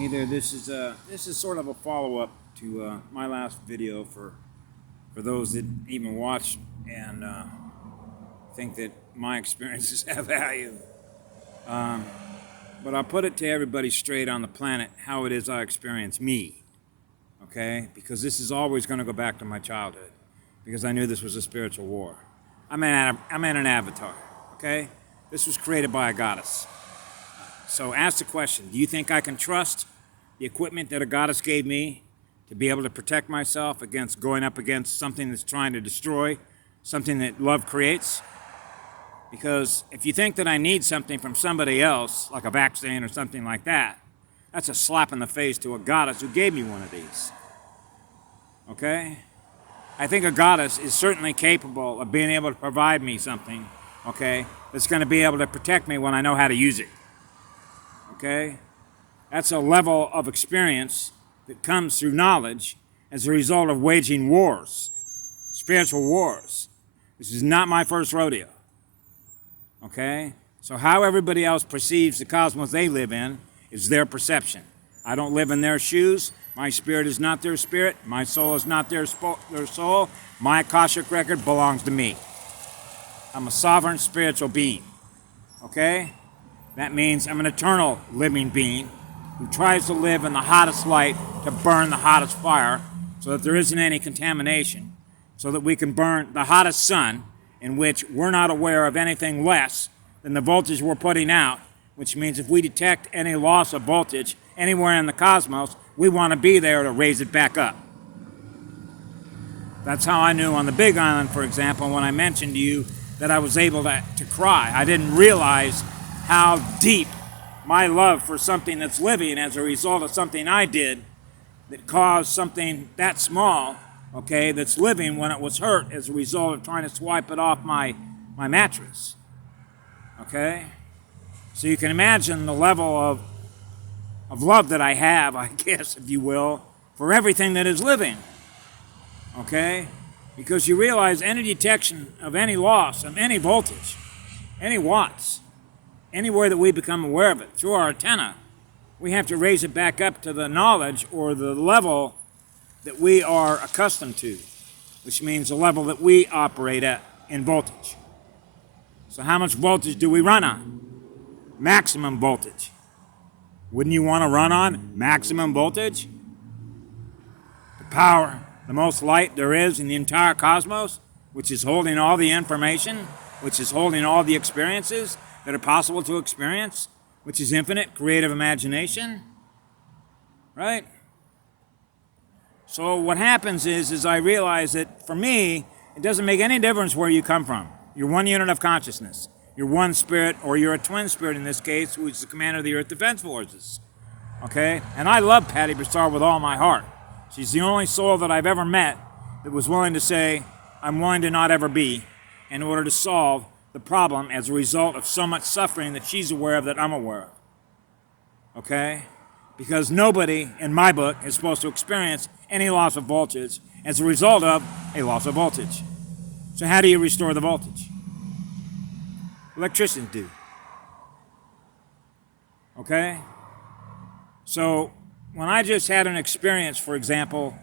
Hey there, this is sort of a follow-up to my last video for those that even watch and think that my experiences have value. But I'll put it to everybody straight on the planet how it is I experience me, okay? Because this is always going to go back to my childhood, because I knew this was a spiritual war. I'm in an avatar, okay? This was created by a goddess. So ask the question, do you think I can trust the equipment that a goddess gave me to be able to protect myself against going up against something that's trying to destroy, something that love creates? Because if you think that I need something from somebody else, like a vaccine or something like that, that's a slap in the face to a goddess who gave me one of these. Okay? I think a goddess is certainly capable of being able to provide me something, okay, that's going to be able to protect me when I know how to use it. Okay? That's a level of experience that comes through knowledge as a result of waging wars, spiritual wars. This is not my first rodeo. Okay? So how everybody else perceives the cosmos they live in is their perception. I don't live in their shoes. My spirit is not their spirit. My soul is not their soul. My Akashic record belongs to me. I'm a sovereign spiritual being. Okay? That means I'm an eternal living being who tries to live in the hottest light to burn the hottest fire so that there isn't any contamination, so that we can burn the hottest sun in which we're not aware of anything less than the voltage we're putting out, which means if we detect any loss of voltage anywhere in the cosmos, we want to be there to raise it back up. That's how I knew on the Big Island, for example, when I mentioned to you that I was able to cry. I didn't realize how deep my love for something that's living as a result of something I did that caused something that small, okay, that's living when it was hurt as a result of trying to swipe it off my mattress. Okay? So you can imagine the level of love that I have, I guess, if you will, for everything that is living. Okay? Because you realize any detection of any loss of any voltage, any watts, anywhere that we become aware of it through our antenna, we have to raise it back up to the knowledge or the level that we are accustomed to, which means the level that we operate at in voltage. So how much voltage do we run on? Maximum voltage. Wouldn't you want to run on maximum voltage? The power, the most light there is in the entire cosmos, which is holding all the information, which is holding all the experiences that are possible to experience, which is infinite creative imagination, right? So what happens is I realize that for me, it doesn't make any difference where you come from. You're one unit of consciousness. You're one spirit, or you're a twin spirit in this case, who is the commander of the Earth Defense Forces, okay? And I love Patty Broussard with all my heart. She's the only soul that I've ever met that was willing to say, I'm willing to not ever be, in order to solve the problem as a result of so much suffering that she's aware of that I'm aware of. Okay? Because nobody, in my book, is supposed to experience any loss of voltage as a result of a loss of voltage. So how do you restore the voltage? Electricians do. Okay? So when I just had an experience, for example,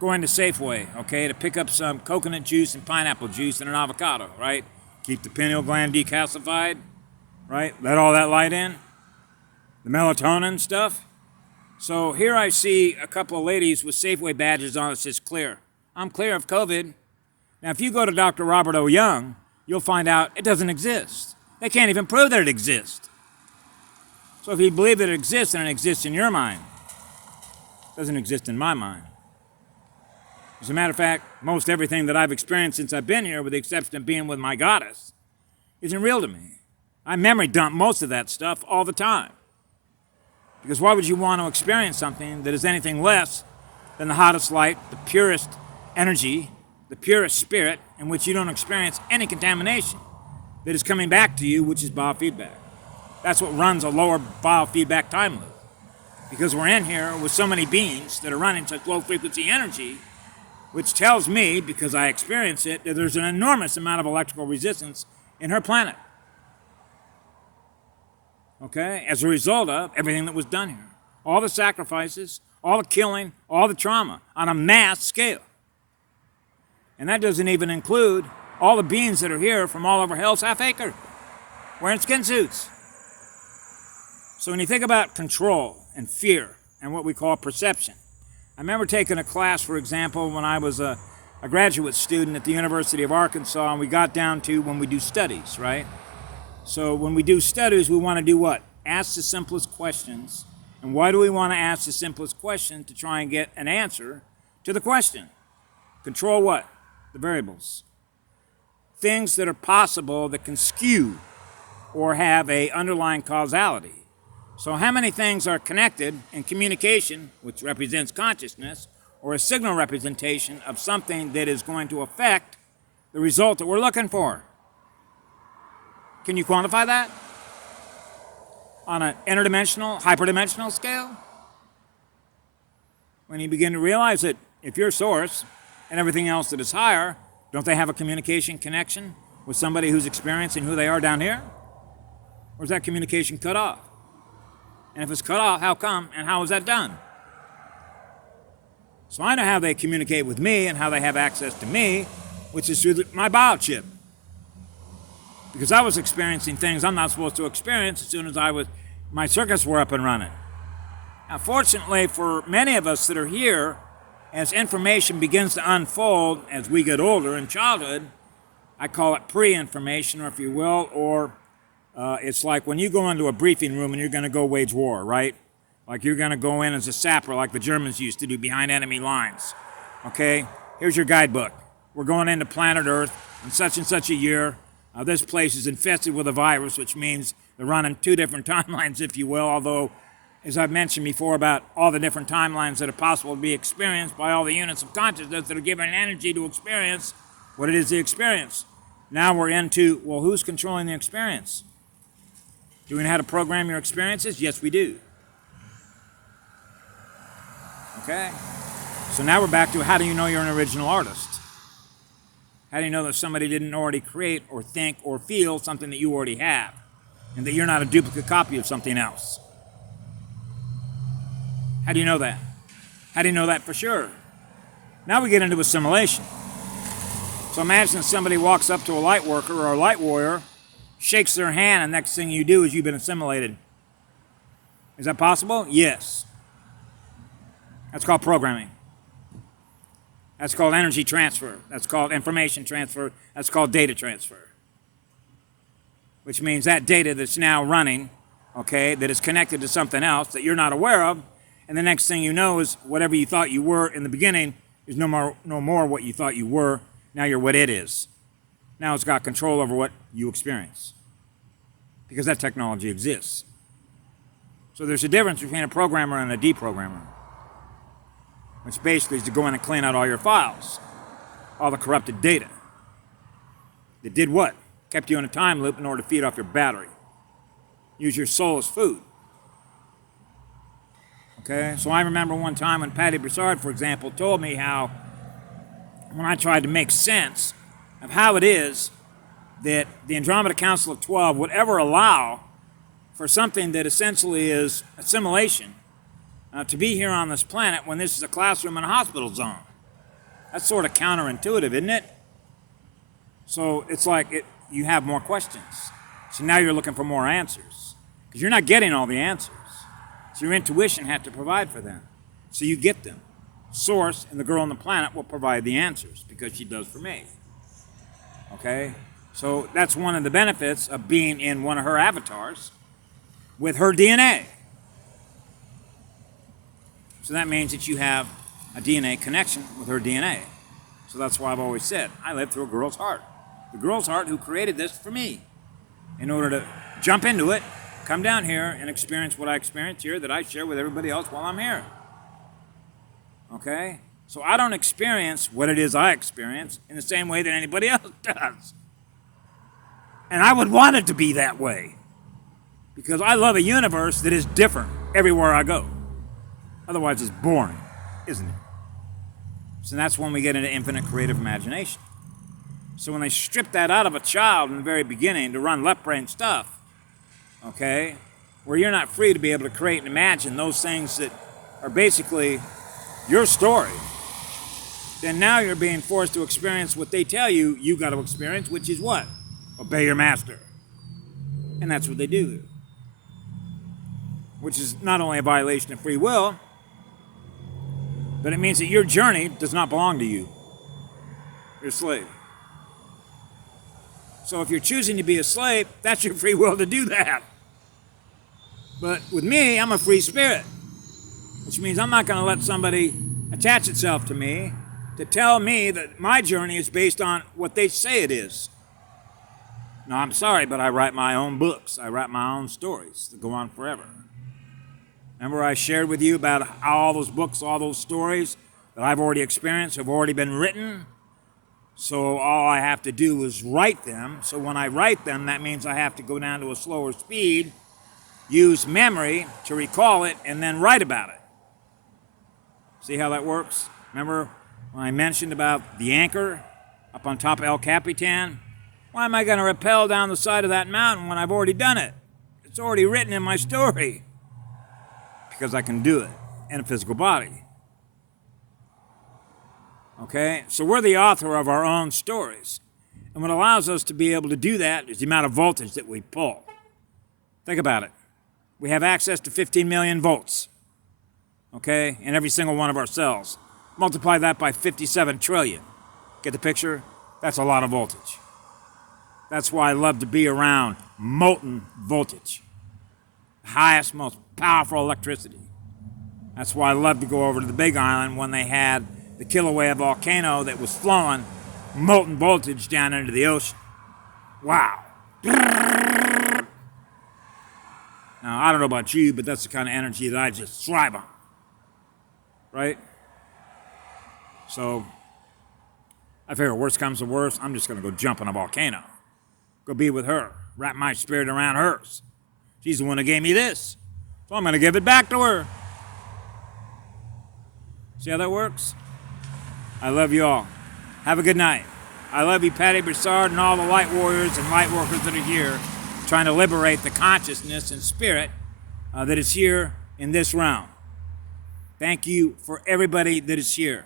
going to Safeway, okay, to pick up some coconut juice and pineapple juice and an avocado, right? Keep the pineal gland decalcified, right? Let all that light in. The melatonin stuff. So here I see a couple of ladies with Safeway badges on that says clear. I'm clear of COVID. Now, if you go to Dr. Robert O. Young, you'll find out it doesn't exist. They can't even prove that it exists. So if you believe that it exists and it exists in your mind, it doesn't exist in my mind. As a matter of fact, most everything that I've experienced since I've been here, with the exception of being with my goddess, isn't real to me. I memory dump most of that stuff all the time. Because why would you want to experience something that is anything less than the hottest light, the purest energy, the purest spirit, in which you don't experience any contamination that is coming back to you, which is biofeedback. That's what runs a lower biofeedback time loop. Because we're in here with so many beings that are running such low frequency energy, which tells me, because I experience it, that there's an enormous amount of electrical resistance in her planet. okay, as a result of everything that was done here. All the sacrifices, all the killing, all the trauma on a mass scale. And that doesn't even include all the beings that are here from all over Hell's Half Acre wearing skin suits. So when you think about control and fear and what we call perception, I remember taking a class, for example, when I was a graduate student at the University of Arkansas, and we got down to when we do studies, right? So when we do studies, we want to do what? Ask the simplest questions. And why do we want to ask the simplest question? To try and get an answer to the question. Control what? The variables. Things that are possible that can skew or have a underlying causality. So how many things are connected in communication, which represents consciousness, or a signal representation of something that is going to affect the result that we're looking for? Can you quantify that on an interdimensional, hyperdimensional scale? When you begin to realize that if your source and everything else that is higher, don't they have a communication connection with somebody who's experiencing who they are down here? Or is that communication cut off? And if it's cut off, how come and how is that done? So I know how they communicate with me and how they have access to me, which is through my biochip. Because I was experiencing things I'm not supposed to experience as soon as my circuits were up and running. Now, fortunately for many of us that are here, as information begins to unfold as we get older in childhood, I call it pre-information, or if you will, or it's like when you go into a briefing room and you're going to go wage war, right? Like you're going to go in as a sapper like the Germans used to do behind enemy lines. Okay, here's your guidebook. We're going into planet Earth in such and such a year. This place is infested with a virus, which means they're running two different timelines, if you will, although, as I've mentioned before about all the different timelines that are possible to be experienced by all the units of consciousness that are given energy to experience what it is they experience. Now we're into, well, who's controlling the experience? Do we know how to program your experiences? Yes, we do. Okay? So now we're back to how do you know you're an original artist? How do you know that somebody didn't already create or think or feel something that you already have? And that you're not a duplicate copy of something else? How do you know that? How do you know that for sure? Now we get into assimilation. So imagine somebody walks up to a light worker or a light warrior, shakes their hand, and next thing you do is you've been assimilated. Is that possible? Yes. That's called programming. That's called energy transfer. That's called information transfer. That's called data transfer. Which means that data that's now running, okay, that is connected to something else that you're not aware of, and the next thing you know is whatever you thought you were in the beginning is no more what you thought you were. Now you're what it is. Now it's got control over what you experience. Because that technology exists. So there's a difference between a programmer and a deprogrammer. Which basically is to go in and clean out all your files. All the corrupted data. That did what? Kept you in a time loop in order to feed off your battery. Use your soul as food. Okay? So I remember one time when Patty Broussard, for example, told me how when I tried to make sense of how it is that the Andromeda Council of 12 would ever allow for something that essentially is assimilation to be here on this planet when this is a classroom and a hospital zone. That's sort of counterintuitive, isn't it? So it's like you have more questions. So now you're looking for more answers. Because you're not getting all the answers. So your intuition had to provide for them. So you get them. Source and the girl on the planet will provide the answers because she does for me. Okay? So that's one of the benefits of being in one of her avatars with her DNA. So that means that you have a DNA connection with her DNA. So that's why I've always said, I live through a girl's heart. The girl's heart who created this for me in order to jump into it, come down here and experience what I experience here that I share with everybody else while I'm here. Okay? So I don't experience what it is I experience in the same way that anybody else does. And I would want it to be that way. Because I love a universe that is different everywhere I go. Otherwise it's boring, isn't it? So that's when we get into infinite creative imagination. So when they strip that out of a child in the very beginning to run left brain stuff, okay, where you're not free to be able to create and imagine those things that are basically your story, then now you're being forced to experience what they tell you you got to experience, which is what? Obey your master. And that's what they do, which is not only a violation of free will, but it means that your journey does not belong to you. You're a slave. So if you're choosing to be a slave, that's your free will to do that. But with me, I'm a free spirit, which means I'm not going to let somebody attach itself to me to tell me that my journey is based on what they say it is. No, I'm sorry, but I write my own books. I write my own stories that go on forever. Remember I shared with you about how all those books, all those stories that I've already experienced have already been written? So all I have to do is write them. So when I write them, that means I have to go down to a slower speed, use memory to recall it, and then write about it. See how that works? Remember when I mentioned about the anchor up on top of El Capitan? Why am I going to rappel down the side of that mountain when I've already done it? It's already written in my story. Because I can do it in a physical body. Okay? So we're the author of our own stories. And what allows us to be able to do that is the amount of voltage that we pull. Think about it. We have access to 15 million volts. Okay? In every single one of our cells. Multiply that by 57 trillion. Get the picture? That's a lot of voltage. That's why I love to be around molten voltage. The highest, most powerful electricity. That's why I love to go over to the Big Island when they had the Kilauea volcano that was flowing molten voltage down into the ocean. Wow. Now, I don't know about you, but that's the kind of energy that I just thrive on. Right? So, I figure worst comes to worst, I'm just going to go jump on a volcano. Go be with her. Wrap my spirit around hers. She's the one who gave me this. So I'm going to give it back to her. See how that works? I love you all. Have a good night. I love you, Patty Broussard, and all the light warriors and light workers that are here trying to liberate the consciousness and spirit that is here in this realm. Thank you for everybody that is here.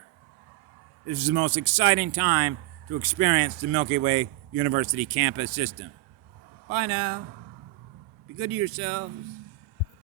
This is the most exciting time to experience the Milky Way University campus system. Bye now. Be good to yourselves.